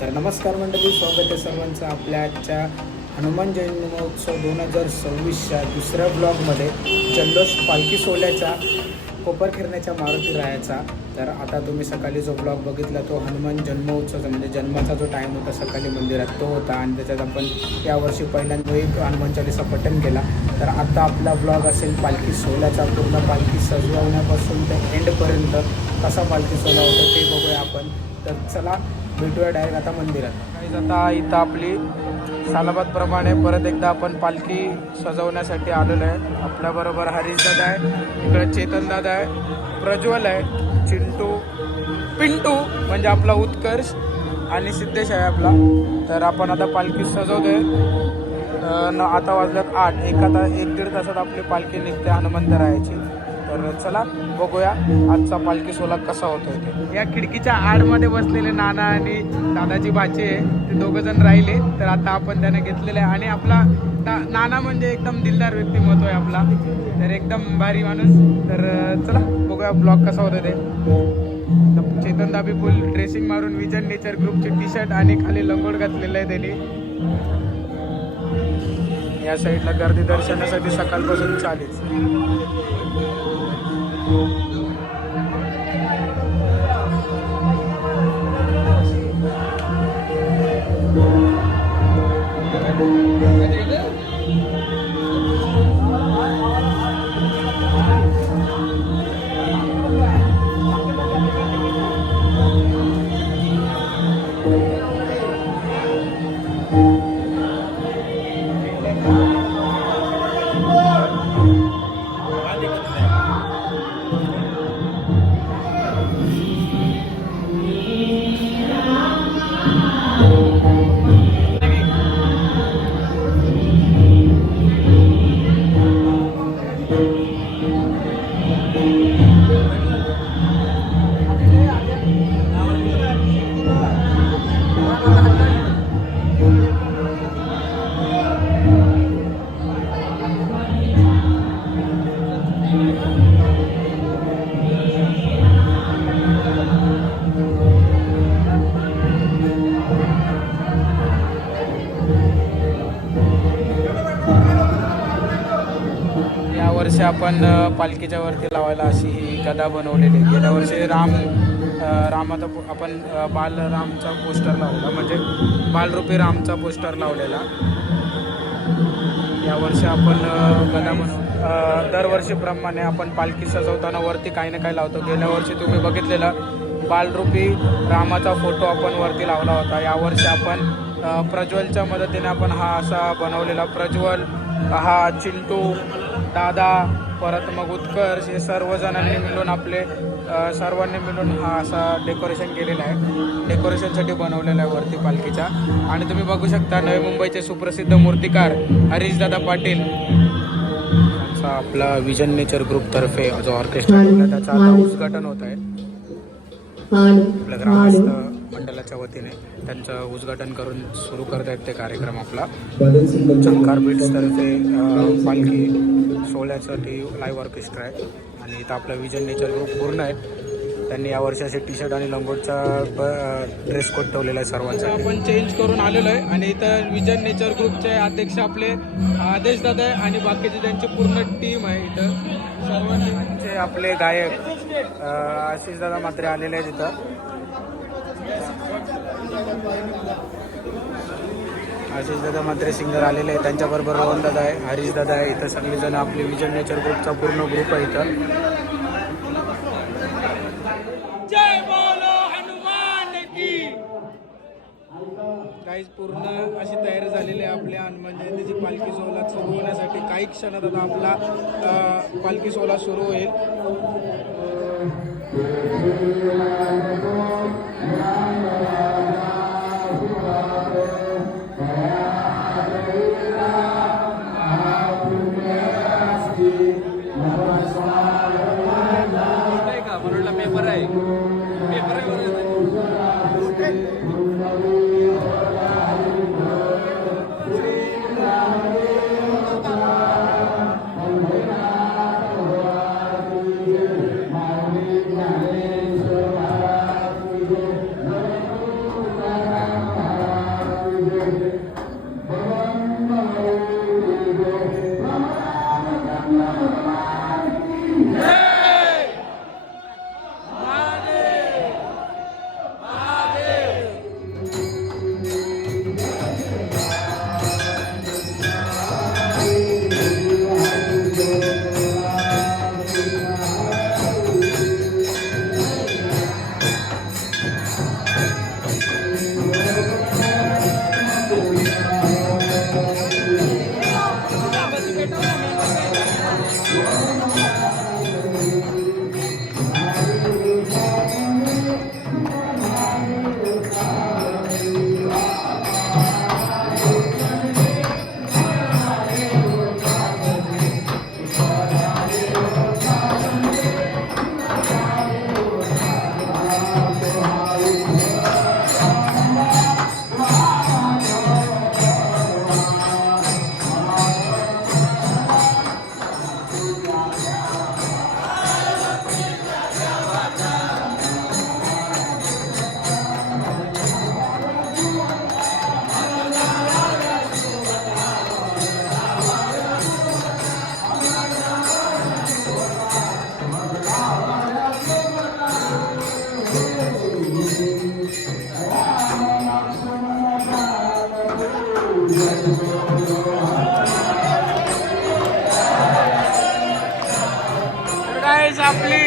तर नमस्कार मंडळी, स्वागत आहे सर्वांचं आपल्या आजच्या हनुमान जयंती महोत्सव 2026च्या दुसऱ्या ब्लॉगमध्ये. जल्लोष पालखी सोहळ्याचा कोपरखिरण्याच्या मारुती रायाचा. तर आता तुम्ही सकाळी जो ब्लॉग बघितला तो हनुमान जन्मोत्सवचा म्हणजे जन्माचा जो टाईम होता सकाळी मंदिरात तो होता, आणि त्याच्यात आपण यावर्षी पहिल्यांदा एक हनुमान चालीसा पठण केला. तर आता आपला ब्लॉग असेल पालखी सोहळ्याचा, पूर्ण पालखी सजवण्यापासून ते एंडपर्यंत कसा पालखी सोहळा होता ते बघूया आपण. तर चला भेटूया डायरेक्ट आता मंदिरात. काही आता इथं आपली सालाबादप्रमाणे परत एकदा आपण पालखी सजवण्यासाठी आलेलो आहे. आपल्याबरोबर हरीश दादा आहे, इकडे चेतन दादा आहे, प्रज्वल आहे, चिंटू, पिंटू म्हणजे आपला उत्कर्ष, आणि सिद्धेश आहे आपला. तर आपण आता पालखी सजवतोय. आता वाजल्यात 8. एक दीड तासात आपली पालखी निघते हनुमंतरायाची. तर चला बघूया आजचा पालखी सोहळा कसा होतोय ते. या खिडकीच्या आडमध्ये बसलेले नाना आणि दादाची भाची आहे, ते दोघं जण राहिले. तर आता आपण त्याने घेतलेलं आहे, आणि आपला नाना म्हणजे एकदम दिलदार व्यक्तिमत्व आहे आपला, तर एकदम भारी माणूस. तर चला बघूया ब्लॉग कसा होता ते. चेतन दाबी फुल ड्रेसिंग मारून विजन नेचर ग्रुपचे टी शर्ट आणि खाली लंगोट घातलेलं आहे त्यांनी. या साईडला गर्दी दर्शनासाठी सकाळपासून चालेल. यावर्षी आपण पालखीच्या वरती लावायला अशी ही गदा बनवलेली. गेल्या वर्षी रामाचा आपण बालरामचा पोस्टर लावला, म्हणजे बालरूपी रामचा पोस्टर लावलेला. यावर्षी आपण गदा बनवू. दरवर्षीप्रमाणे आपण पालखी सजवताना वरती काही ना काही लावतो. गेल्या वर्षी तुम्ही बघितलेला बालरूपी रामाचा फोटो आपण वरती लावला होता. यावर्षी आपण प्रज्वलच्या मदतीने आपण हा असा बनवलेला. प्रज्वल, हा चिंटू दादा, परत मग उत्कर्ष, हे सर्वजणांनी मिळून आपले सर्वांनी मिळून हा असा डेकोरेशन केलेला आहे. डेकोरेशनसाठी बनवलेला आहे वरती पालखीच्या. आणि तुम्ही बघू शकता नवी मुंबईचे सुप्रसिद्ध मूर्तिकार हरीशदादा पाटील यांचा आपला विजन नेचर ग्रुपतर्फे जो ऑर्केस्ट्रा ठेवला त्याचं आता उद्घाटन होत आहे. आपल्या ग्रामस्थ मंडळाच्या वतीने त्यांचं उद्घाटन करून सुरू करत आहेत ते कार्यक्रम. आपला झंकार बीट्सतर्फे पालखी सोहळ्यासाठी लाईव्ह ऑर्केस्ट्रा आहे, आणि इथं आपला विजन नेचर ग्रुप पूर्ण आहे. त्यांनी यावर्षी असे टी शर्ट आणि लंगोटचा ड्रेस कोड ठेवलेला आहे सर्वांचा. आपण चेंज करून आलेलो आहे, आणि इथं विजन नेचर ग्रुपचे अध्यक्ष आपले आदेश दादा आहे, आणि बाकीची त्यांची पूर्ण टीम आहे. इथं सर्वांचे आपले गायक आशिष दादा मात्रे आलेले आहेत. इथं आशिष दादा मात्रे सिंगर आलेले आहे, त्यांच्याबरोबर रोहन दादा आहे, हरीश दादा आहे. इथं सगळेजण आपले विजन नेचर ग्रुपचा पूर्ण ग्रुप आहे इथं. जय बोलो हनुमान की. काही पूर्ण अशी तयारी झालेली आहे आपल्या हनुमान जयंतीची पालखी सोहळा सुरू होण्यासाठी. काही क्षणात आता आपला पालखी सोहळा सुरू होईल. पेपर आहे. गाईज आपली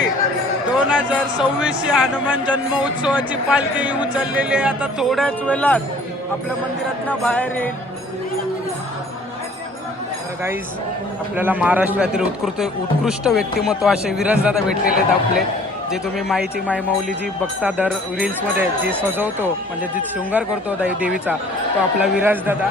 2026 हनुमान जन्मोत्सवाची पालखी उचललेली आहे. आता थोड्याच वेळात आपल्या मंदिरातनं बाहेर येईल. तर गाईज आपल्याला महाराष्ट्रातील उत्कृष्ट व्यक्तिमत्व असे विराजदादा भेटलेले आहेत आपले, जे तुम्ही माईची माऊली जी बघता दर रील्समध्ये जी सजवतो म्हणजे जी शृंगार करतो देवीचा, तो आपला विराजदादा.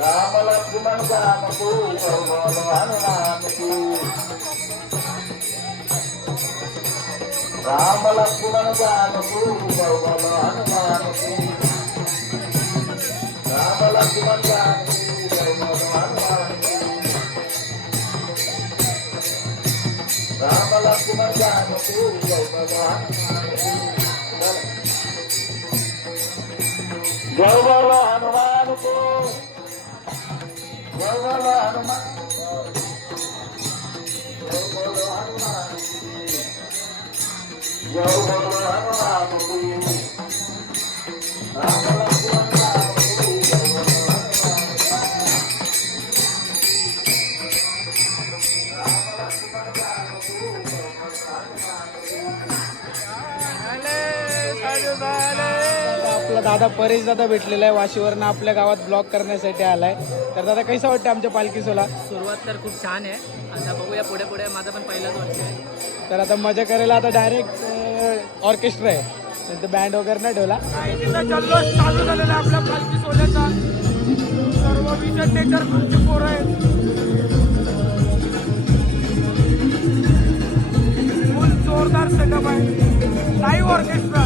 राम लक्ष्मण जान को हनुमान की राम लक्ष्मण जान को हनुमान की राम लक्ष्मण जान को हनुमान की राम लक्ष्मण जान को हनुमान की जय बोलो हनुमान को जय बोलो हनुमान जय बोलो हनुमान जय बोलो हनुमान राम लक्ष्मण राम जय बोलो आपला दादा परेश दादा भेटलेला आहे वाशीवरनं, आपल्या गावात ब्लॉग करण्यासाठी आलाय. तर दादा कसं वाटतं आमच्या पालखी सोहळा? सुरुवात तर खूप छान आहे. आता बघूया पुढे पुढे, माझा पण पहिलाच वर्ष आहे. तर आता मजा करायला आता डायरेक्ट ऑर्केस्ट्रा आहे, नंतर बँड वगैरे नाही ठेवला. जल्लोष चालू झालेला आहे आपल्या पालखी सोहळ्याचा. सर्व विजन नेचर ग्रुपची पोरं आहेत. फुल जोरदार सेटअप आहे, लाईव्ह ऑर्केस्ट्रा.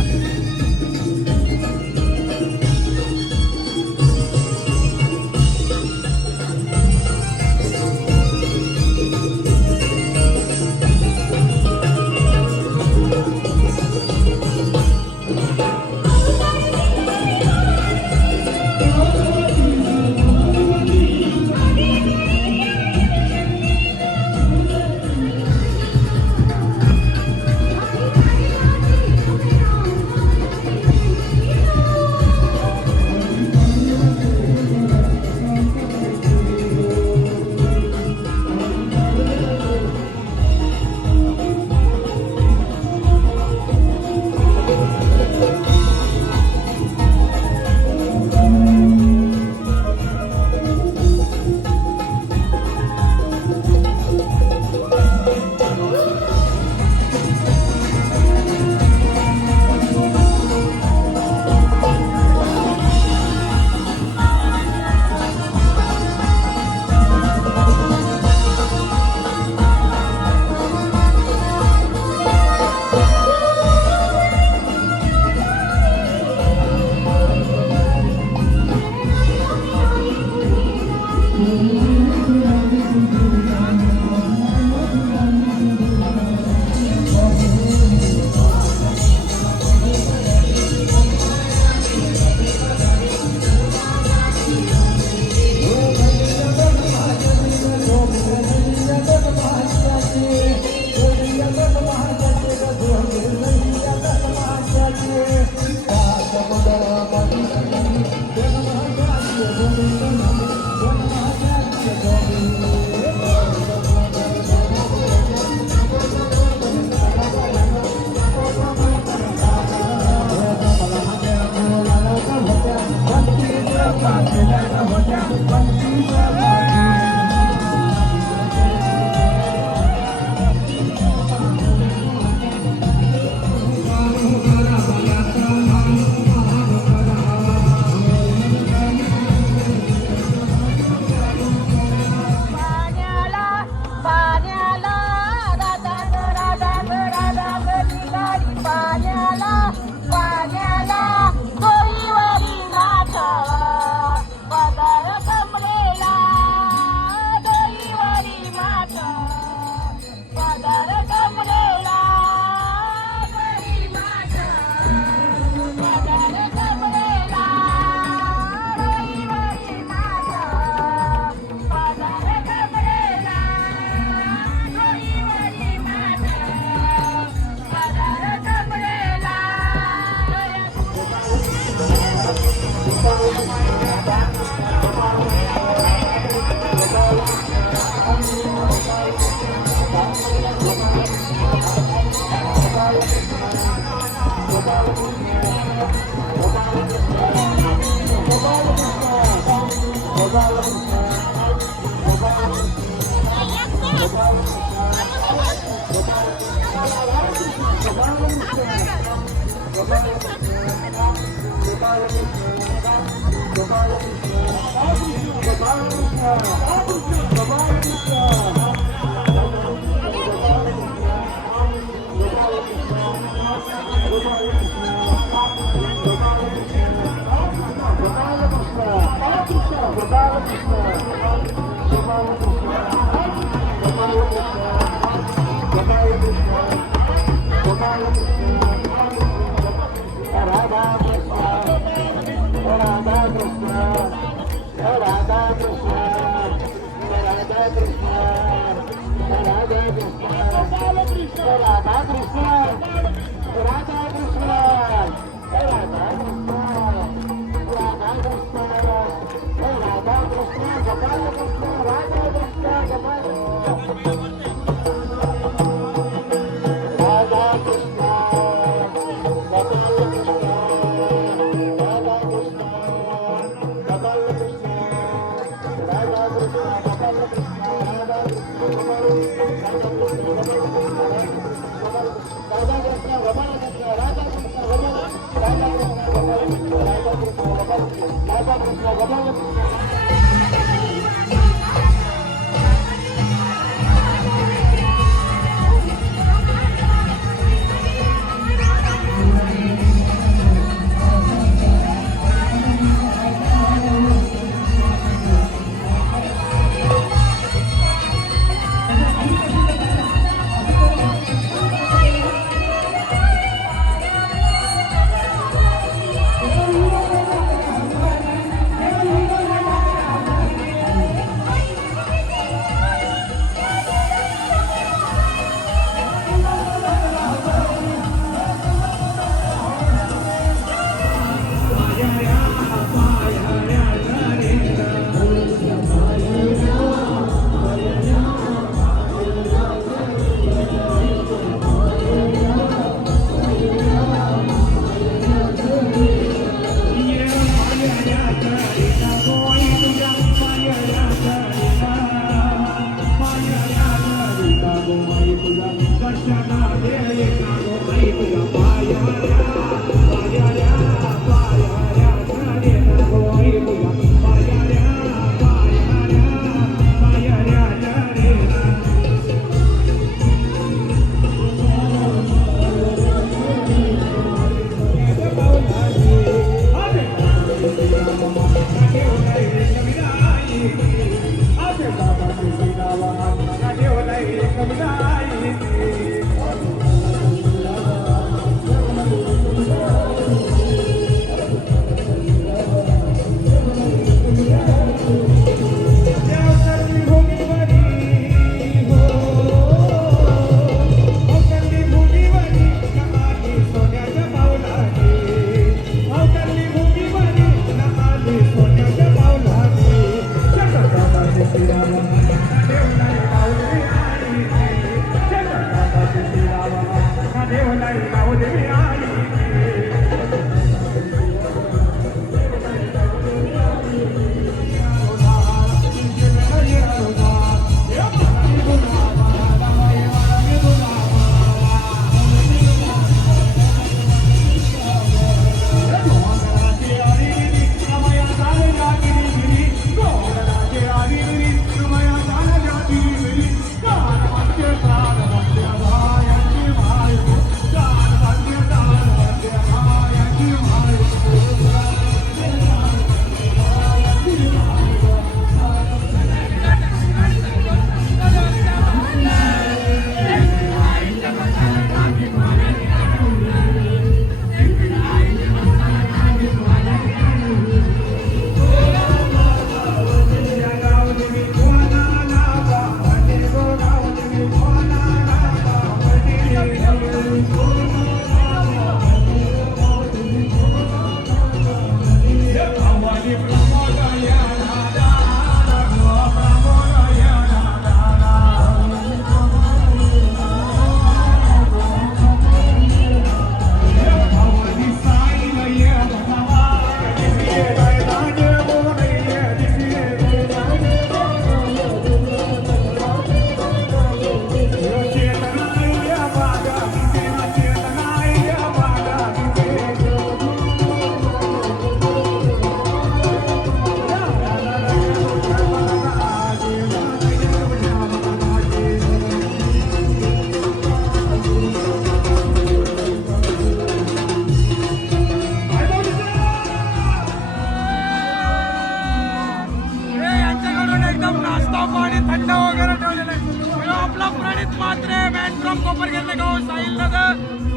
थंड वगैरे ठेवलेलं आहे. आपला प्रणित मात्रे मॅन फ्रॉम कोपरखेरणे गाव, साहिल दादा,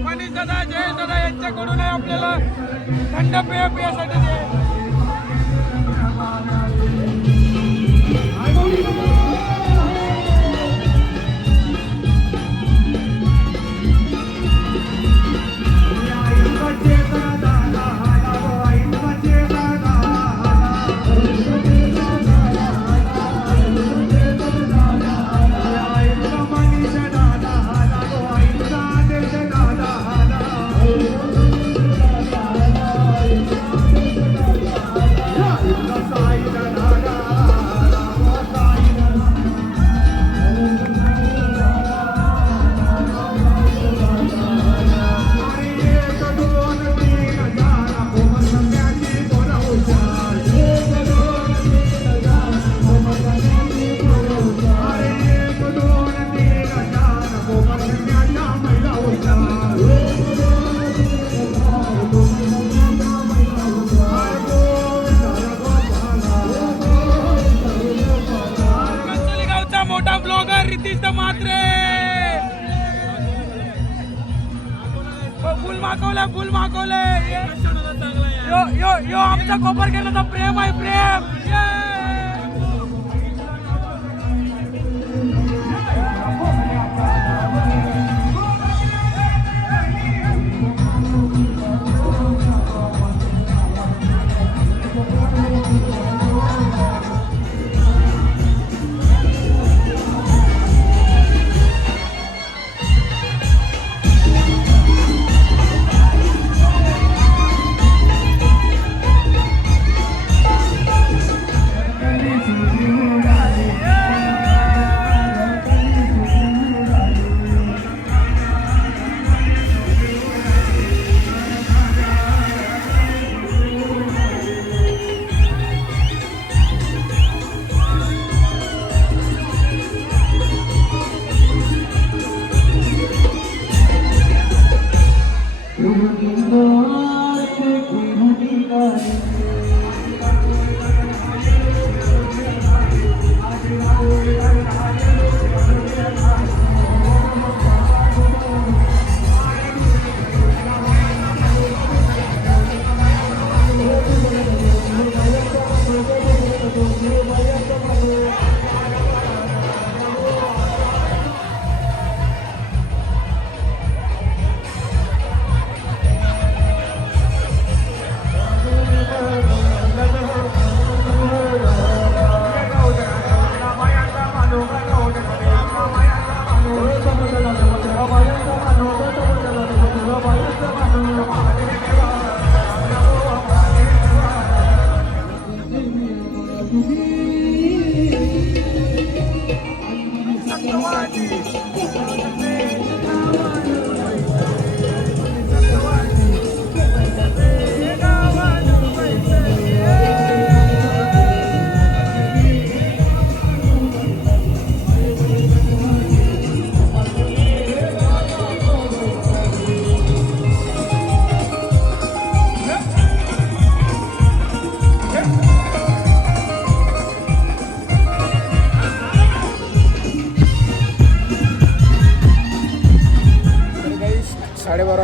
मनीष दादा, जयेश दादा यांच्याकडून आहे आपल्याला थंड पेय पियासाठी ते. मोठा ब्लॉगर रितेश मात्रे. फुल मागवले यो यो यो आमचा कोपरखेरण्याचा प्रेम आहे, प्रेम.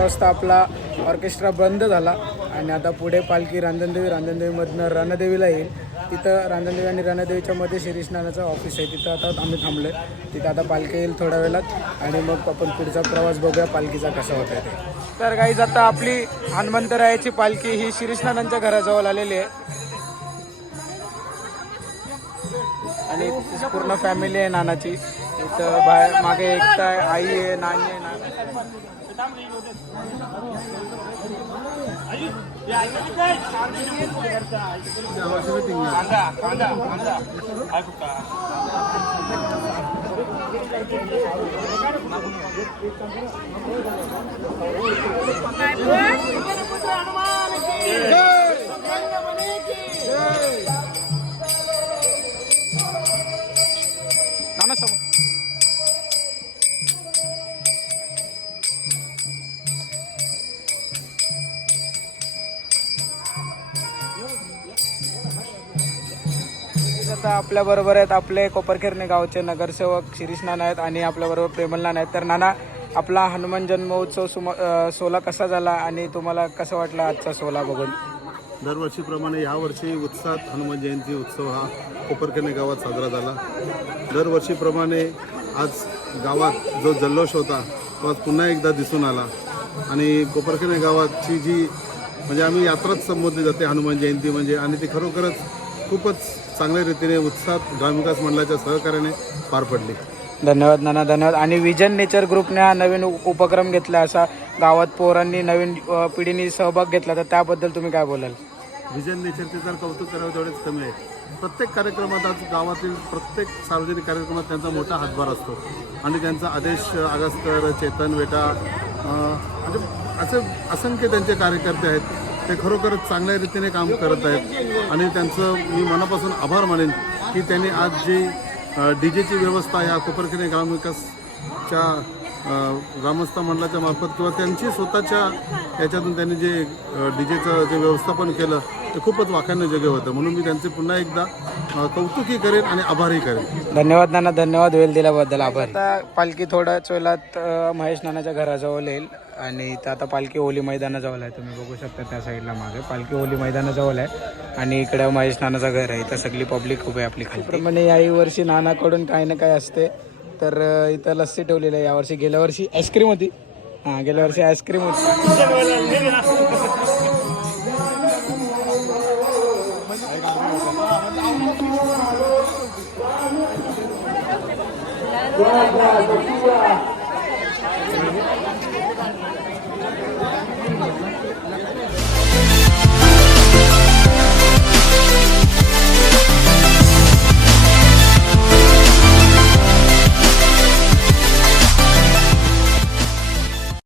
वाजता आपला ऑर्केस्ट्रा बंद झाला आणि आता पुढे पालखी रांजणदेवीमधनं रणदेवीला येईल. तिथं रांजणदेवी आणि रणदेवीच्या मध्ये शिरीष नानाचं ऑफिस आहे, तिथं आता आम्ही थांबलो आहे. तिथं आता पालखी येईल थोड्या वेळात आणि मग आपण पुढचा प्रवास बघूया पालखीचा कसा होता ते. तर गाईज आता आपली हनुमंतरायाची पालखी ही शिरीष नानांच्या घराजवळ आलेली आहे आणि पूर्ण फॅमिली आहे नानाची. इथं बाहेर मागे एकटा आहे, आई आहे, नानी आहे. नाना सब आता आपल्याबरोबर आहेत आपले कोपरखिरणे गावचे नगरसेवक शिरीष नाना आहेत आणि आपल्याबरोबर प्रेमल नाना आहेत. तर नाना, आपला हनुमान जन्मोत्सव सोहळा कसा झाला आणि तुम्हाला कसं वाटला आजचा सोहळा बघून? दरवर्षीप्रमाणे यावर्षी उत्साहात हनुमान जयंती उत्सव हा कोपरखिरणे गावात साजरा झाला. दरवर्षीप्रमाणे आज गावात जो जल्लोष होता तो आज पुन्हा एकदा दिसून आला आणि कोपरखिरणे गावाची जी म्हणजे आम्ही यात्राच संबोधली जाते हनुमान जयंती म्हणजे, आणि ती खरोखरच खूपच चांगल्या रीतीने उत्साहात ग्रामविकास मंडळाच्या सहकार्याने पार पडली. धन्यवाद नाना, धन्यवाद. आणि विजन नेचर ग्रुपने हा नवीन उपक्रम घेतला, असा गावात पोरांनी नवीन पिढीने सहभाग घेतला, तर त्याबद्दल तुम्ही काय बोलाल? विजन नेचरचे जर कौतुक करावं तेवढेच कमी आहे. प्रत्येक कार्यक्रमात आज गावातील प्रत्येक सार्वजनिक कार्यक्रमात त्यांचा मोठा हातभार असतो आणि त्यांचा आदेश अगस्तर, चेतन वेटा म्हणजे असे असंख्य त्यांचे कार्यकर्ते आहेत. ते खरोखरच चांगल्या रीतीने काम करत आहेत आणि त्यांचं मी मनापासून आभार मानेन की त्यांनी आज जी डीजेची व्यवस्था या कोपरखिरणे ग्रामविकासच्या ग्रामस्थ मंडळाच्या मार्फत किंवा त्यांची स्वतःच्या याच्यातून त्यांनी जे डीजेचं जे व्यवस्थापन केलं ते खूपच वाखाणण्याजोगे होतं. म्हणून मी त्यांचे पुन्हा एकदा कौतुकही करेन आणि आभारही करेन. धन्यवाद नाना, धन्यवाद वेळ दिल्याबद्दल. आभार. आता पालखी थोड्याच वेळात महेश नानाच्या घराजवळ येईल आणि इथं आता पालखी ओली मैदानाजवळ आहे. तुम्ही बघू शकता त्या साईडला मागे पालखी ओली मैदानाजवळ आहे आणि इकडे महेश नानाचं घर आहे. इथं सगळी पब्लिक उभी आहे आपली खाली. त्याप्रमाणे याही वर्षी नानाकडून काही ना काही असते. तर इथं लस्सी ठेवलेली आहे यावर्षी. गेल्या वर्षी आईस्क्रीम होती. हां, गेल्या वर्षी आईस्क्रीम होती. या